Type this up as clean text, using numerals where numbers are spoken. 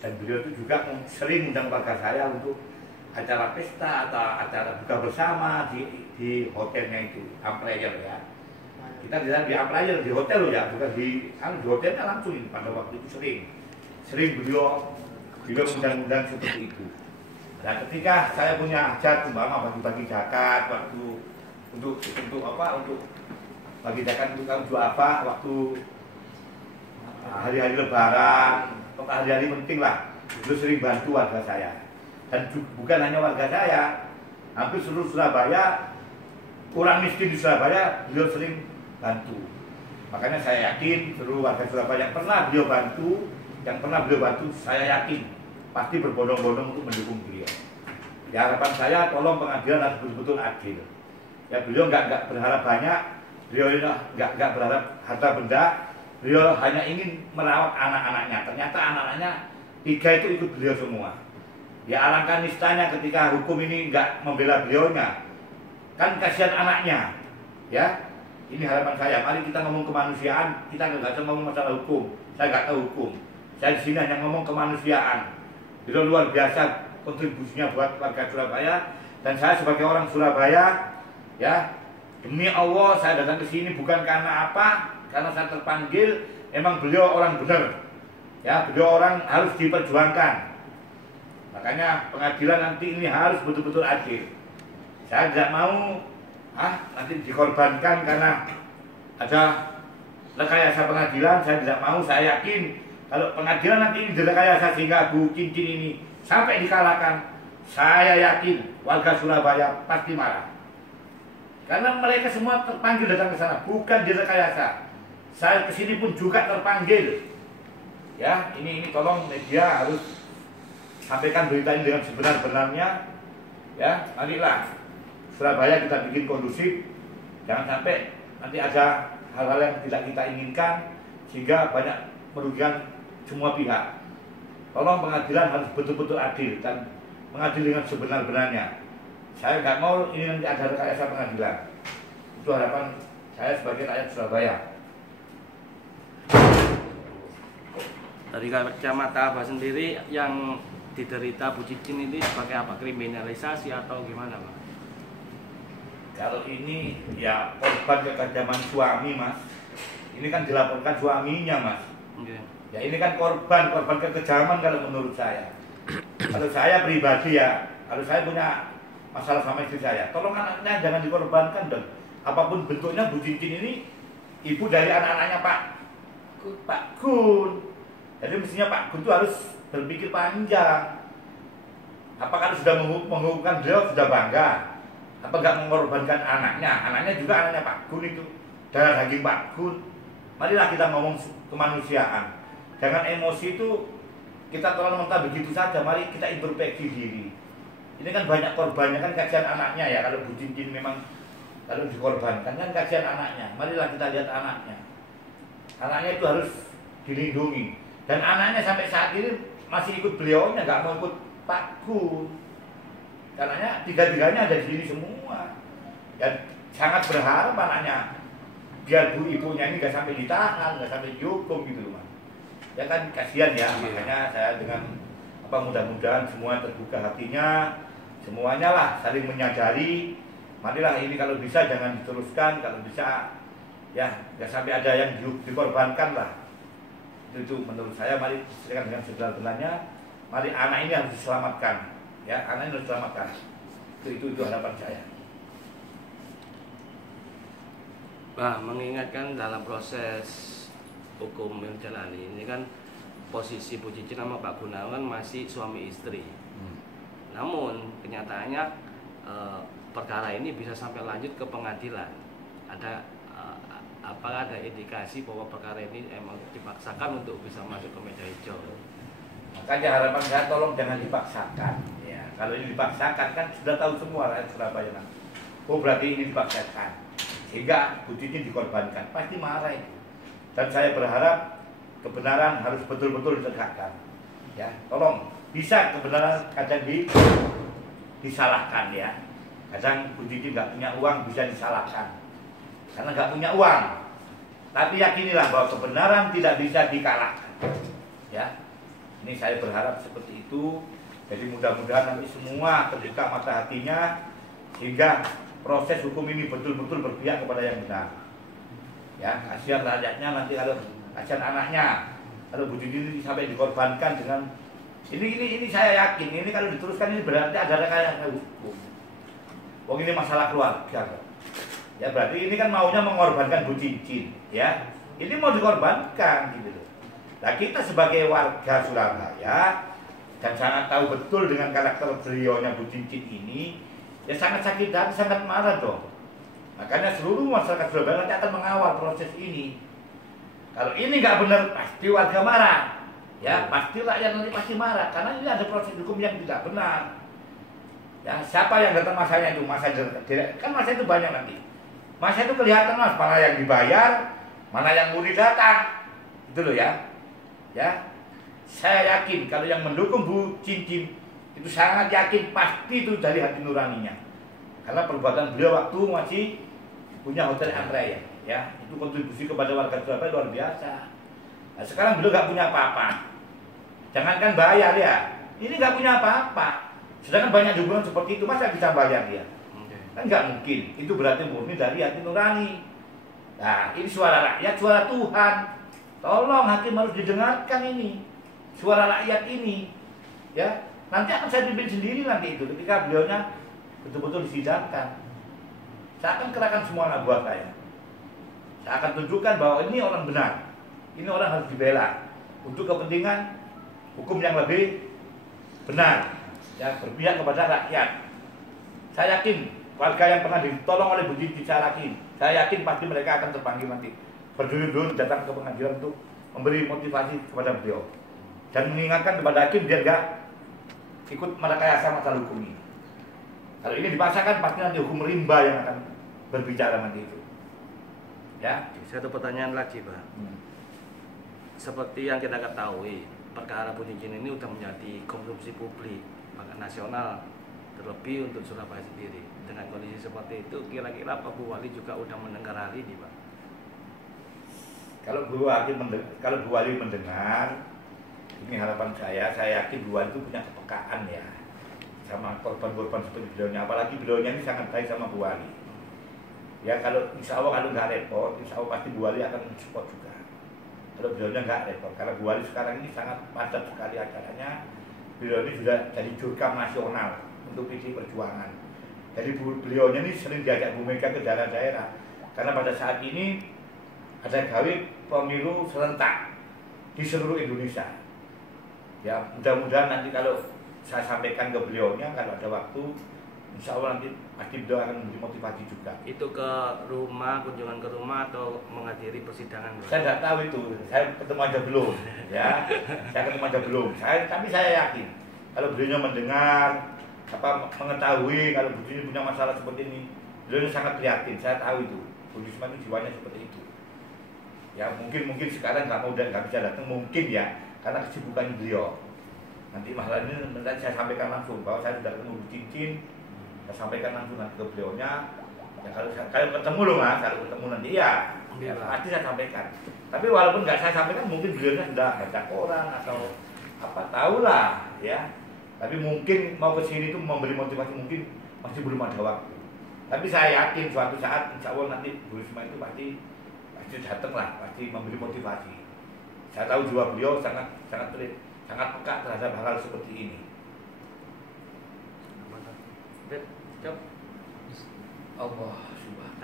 Dan beliau itu juga sering undang warga saya untuk acara pesta atau acara buka bersama di hotelnya itu, Amplayer ya. Kita tidak di Amplayer, di hotel loh ya, bukan di hotelnya langsung. Pada waktu itu sering beliau undang-undang seperti itu. Nah, ketika saya punya hajat umpama bagi-bagi zakat waktu untuk apa, untuk bagi zakat untuk kaum duafa waktu hari-hari lebaran atau hari-hari penting lah, itu sering bantu warga saya. Dan bukan hanya warga saya, hampir seluruh Surabaya, orang miskin di Surabaya beliau sering bantu. Makanya saya yakin seluruh warga Surabaya yang pernah beliau bantu, saya yakin pasti berbondong-bondong untuk mendukung beliau. Ya, harapan saya tolong pengadilan harus betul-betul adil. Ya, beliau nggak berharap banyak, beliau nggak berharap harta benda, beliau hanya ingin merawat anak-anaknya. Ternyata anak-anaknya 3 itu ikut beliau semua. Ya, alangkah nistanya ketika hukum ini nggak membela beliaunya, kan kasihan anaknya. Ya, ini harapan saya. Mari kita ngomong kemanusiaan, kita nggak usah ngomong masalah hukum. Saya nggak tahu hukum. Saya di sini hanya ngomong kemanusiaan. Itu luar biasa kontribusinya buat warga Surabaya, dan saya sebagai orang Surabaya, ya demi Allah saya datang ke sini bukan karena apa, karena saya terpanggil. Emang beliau orang benar, ya beliau orang harus diperjuangkan. Makanya pengadilan nanti ini harus betul-betul adil. Saya tidak mau nanti dikorbankan karena ada rekayasa pengadilan. Saya tidak mau. Saya yakin kalau pengadilan nanti ini direkayasa sehingga Bu Cincin ini sampai dikalahkan, saya yakin warga Surabaya pasti marah. Karena mereka semua terpanggil datang ke sana, bukan direkayasa. Saya kesini pun juga terpanggil. Ya, ini tolong media harus sampaikan berita ini dengan sebenar-benarnya. Ya, marilah Surabaya kita bikin kondusif. Jangan sampai nanti ada hal-hal yang tidak kita inginkan sehingga banyak merugikan semua pihak. Tolong pengadilan harus betul-betul adil dan mengadil dengan sebenar-benarnya. Saya nggak mau ini nanti ada rekayasa pengadilan. Itu harapan saya sebagai rakyat Surabaya. Dari kacamata Abah sendiri, yang diderita Bu Cincin ini sebagai apa? Kriminalisasi atau gimana, Pak? Kalau ini ya korban kekejaman suami, Mas. Ini kan dilaporkan suaminya, Mas. Okay. Ya ini kan korban kekejaman kalau menurut saya. Kalau saya pribadi ya, kalau saya punya masalah sama istri saya, tolong anaknya jangan dikorbankan dong. Apapun bentuknya, Bu Cincin ini ibu dari anak-anaknya Pak Gun. Jadi mestinya Pak Gun itu harus berpikir panjang. Apa kalau sudah menghukumkan beliau sudah bangga? Apa nggak mengorbankan anaknya? Anaknya juga anaknya Pak Gun itu, darah daging Pak Gun. Marilah kita ngomong kemanusiaan. Jangan emosi itu kita tolong mentah begitu saja. Mari kita introspeksi diri. Ini kan banyak korbannya, kan kasihan anaknya ya. Kalau Bu Cincin memang kalau dikorbankan kan kasihan anaknya. Marilah kita lihat anaknya. Anaknya itu harus dilindungi. Dan anaknya sampai saat ini masih ikut beliaunya, nggak mau ikut Pak Gun. Karena tiga-tiganya ada di sini semua. Dan sangat berharap anaknya biar ibunya ini nggak sampai ditahan, nggak sampai dihukum gitu loh, Mas. Ya kan kasihan ya, makanya saya dengan mudah-mudahan semua terbuka hatinya, semuanya lah saling menyadari. Marilah ini kalau bisa jangan diteruskan, kalau bisa ya nggak sampai ada yang dikorbankan lah. Itu menurut saya, mari silakan dengan sebenar-benarnya. Mari anak ini harus diselamatkan, ya anak ini harus diselamatkan. Itu harapan saya. Nah, mengingatkan dalam proses hukum yang jalani ini kan posisi Bu Cincin sama Pak Gunawan masih suami istri. Namun kenyataannya perkara ini bisa sampai lanjut ke pengadilan. Apakah ada indikasi bahwa perkara ini emang dipaksakan untuk bisa masuk ke meja hijau? Makanya harapan saya tolong jangan dipaksakan. Ya, kalau ini dipaksakan kan sudah tahu semua rakyat Surabaya kan. Oh berarti ini dipaksakan, sehingga Bu Cincin dikorbankan, pasti marah itu. Dan saya berharap kebenaran harus betul-betul ditegakkan. Ya, tolong bisa kebenaran kadang disalahkan ya. Kadang Bu Cincin nggak punya uang bisa disalahkan karena nggak punya uang. Tapi yakinilah bahwa kebenaran tidak bisa dikalahkan. Ya, Ini saya berharap seperti itu. Jadi mudah-mudahan nanti semua terbuka mata hatinya sehingga proses hukum ini betul-betul berpihak kepada yang benar. Ya, kasihan rakyatnya nanti kalau kasihan anaknya kalau Bu Cincin ini sampai dikorbankan dengan ini saya yakin ini kalau diteruskan ini berarti ada rekayasa hukum. Wong ini masalah keluarga. Ya berarti ini kan maunya mengorbankan Bu Cincin, ya. Ini mau dikorbankan gitu loh. Nah, kita sebagai warga Surabaya dan sangat tahu betul dengan karakter beliaunya Bu Cincin ini, ya sangat sakit dan sangat marah dong. Makanya seluruh masyarakat Surabaya nanti akan mengawal proses ini. Kalau ini nggak benar, pasti warga marah. Ya, pasti rakyat nanti pasti marah. Karena ini ada proses hukum yang tidak benar. Ya, siapa yang datang masanya itu? Masa kan masa itu banyak nanti. Masa itu kelihatan mas, mana yang dibayar, mana yang murni datang. Itu loh ya. Ya, saya yakin kalau yang mendukung Bu Cincin itu sangat yakin pasti itu dari hati nuraninya. Karena perbuatan beliau waktu masih punya hotel Andrea, ya itu kontribusi kepada warga Surabaya luar biasa. Nah, sekarang beliau nggak punya apa-apa, jangankan bayar ya, ini nggak punya apa-apa. Sedangkan banyak hubungan seperti itu, masa bisa bayar dia? Kan nggak mungkin. Itu berarti murni dari hati nurani. Nah, ini suara rakyat, suara Tuhan. Tolong hakim harus didengarkan ini, suara rakyat ini, ya. Nanti akan saya pimpin sendiri nanti itu ketika beliaunya betul-betul disidangkan. Saya akan kerahkan semua anak buah saya. Saya akan tunjukkan bahwa ini orang benar. Ini orang harus dibela untuk kepentingan hukum yang lebih benar, ya, berpihak kepada rakyat. Saya yakin warga yang pernah ditolong oleh Bu Cincin, saya yakin pasti mereka akan terpanggil nanti. Berduyun-duyun datang ke pengadilan untuk memberi motivasi kepada beliau dan mengingatkan kepada hakim biar nggak ikut merekayasa masalah hukum ini. Kalau ini dipaksakan pasti nanti hukum rimba yang akan berbicara nanti itu. Ya. Satu pertanyaan lagi, Pak. Seperti yang kita ketahui, perkara Bu Cincin ini sudah menjadi konsumsi publik, bahkan nasional, terlebih untuk Surabaya sendiri. Dengan kondisi seperti itu, kira-kira Pak Bu Wali juga sudah mendengar hal ini, Pak? Kalau Bu Wali mendengar, ini harapan saya yakin Bu Wali itu punya kepekaan ya sama korban-korban seperti beliaunya, apalagi beliaunya ini sangat baik sama Bu Wali. Ya kalau insya Allah kalau nggak repot, insya Allah pasti Bu Wali akan mensupport juga. Kalau beliaunya nggak repot, karena Bu Wali sekarang ini sangat padat sekali acaranya. Beliau ini sudah jadi jurkam nasional untuk PD Perjuangan. Jadi beliaunya ini sering diajak Bu Mega ke daerah-daerah, karena pada saat ini ada gawe pemilu serentak di seluruh Indonesia. Ya mudah-mudahan nanti kalau saya sampaikan ke beliaunya kalau ada waktu, insya Allah nanti pasti beliau akan memberi motivasi juga. Itu ke rumah, kunjungan ke rumah atau menghadiri persidangan? Saya tidak tahu itu, saya ketemu aja belum, ya. Saya ketemu aja belum. Tapi saya yakin kalau beliaunya mendengar, mengetahui kalau beliau punya masalah seperti ini, beliau sangat prihatin. Saya tahu itu, Bu Risma itu jiwanya seperti itu. Ya mungkin sekarang nggak bisa datang mungkin ya, karena kesibukan beliau. Nanti masalah ini nanti saya sampaikan langsung bahwa saya sudah ketemu Bu Cincin, saya sampaikan langsung nanti ke beliaunya. Ya kalau ketemu loh mas, kalau ketemu nanti ya pasti saya sampaikan. Tapi walaupun nggak saya sampaikan, mungkin beliaunya sudah baca koran atau apa tahulah ya. Tapi mungkin mau ke sini tuh memberi motivasi mungkin masih belum ada waktu. Tapi saya yakin suatu saat insya Allah nanti Bu Risma itu pasti datang lah, pasti memberi motivasi. Saya tahu jiwa beliau sangat peka terhadap hal seperti ini. Allah subhanahu